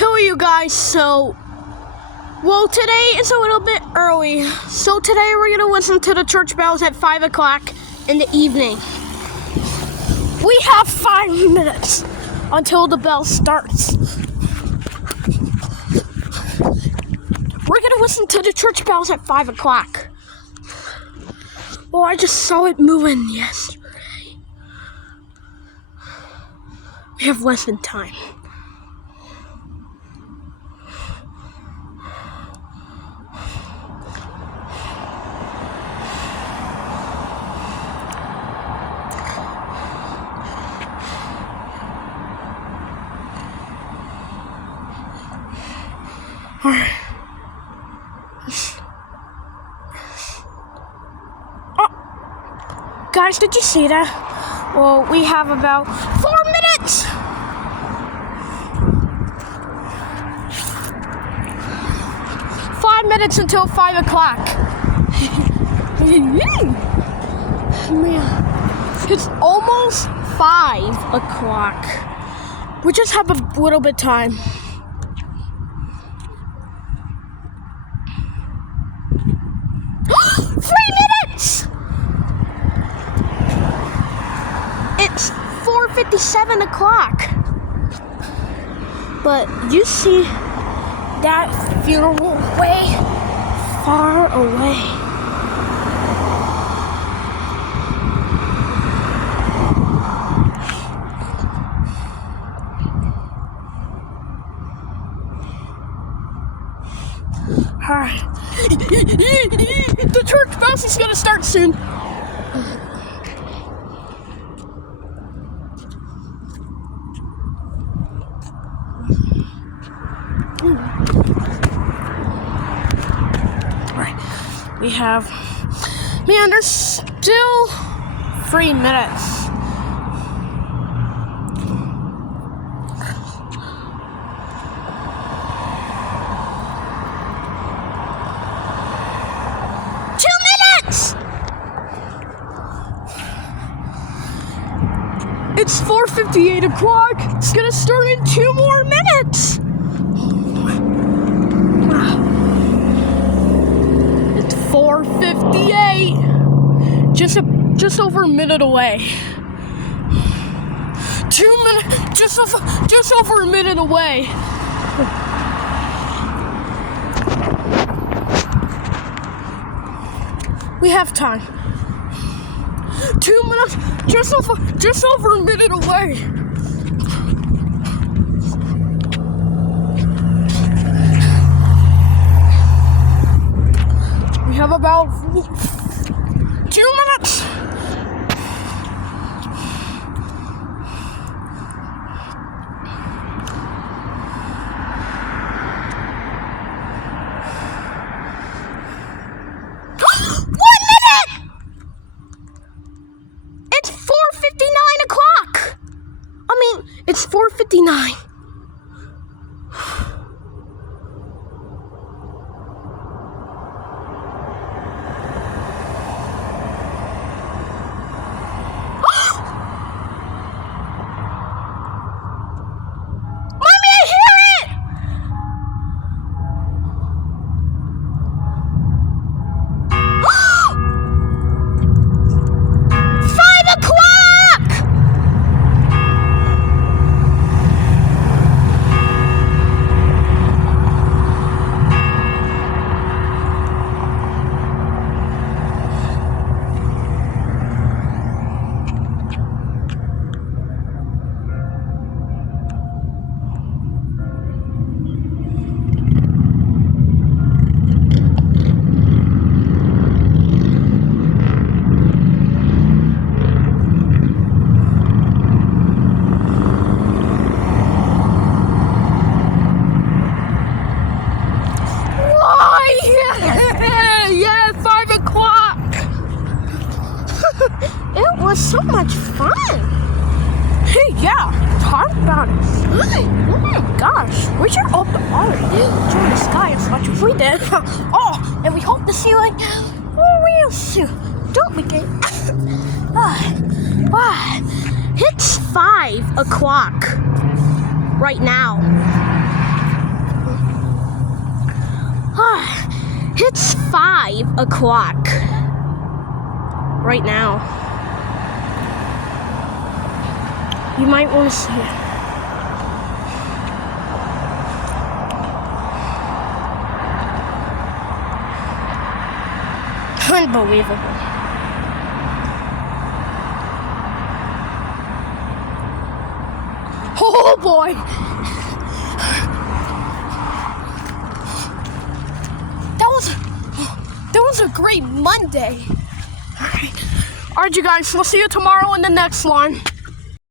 Who are you guys? Well, today is a little bit early. So today we're going to listen to the church bells at 5 o'clock in the evening. We have 5 minutes until the bell starts. We're going to listen to the church bells at 5 o'clock. Oh, I just saw it moving yesterday. We have lesson time. Alright. Oh, guys, did you see that? Well, we have about 4 minutes. Minutes until 5 o'clock. Man, it's almost 5 o'clock. We just have a little bit of time. It's 4:57 o'clock. But you see that funeral way far away. Alright. The church bus is gonna start soon. We have, man, there's still 3 minutes. It's 4:58 o'clock. It's gonna start in 2 more minutes. It's 4:58. Just over a minute away. 2 minutes. Just over a minute away. We have time. 2 minutes, just over a minute away. We have about 2 minutes. It's 4:59. Mommy, I hear it! 5 o'clock! Yeah, 5 o'clock. It was so much fun. Hey, yeah, talk about it. Oh my gosh, we should open the already enjoy the sky as much as we did. Oh, and we hope to see like real soon. Don't we, get? It's 5 o'clock right now. It's 5 o'clock right now. You might want to see it. Unbelievable. Oh boy. That was a great Monday. All right, you guys. We'll see you tomorrow in the next one.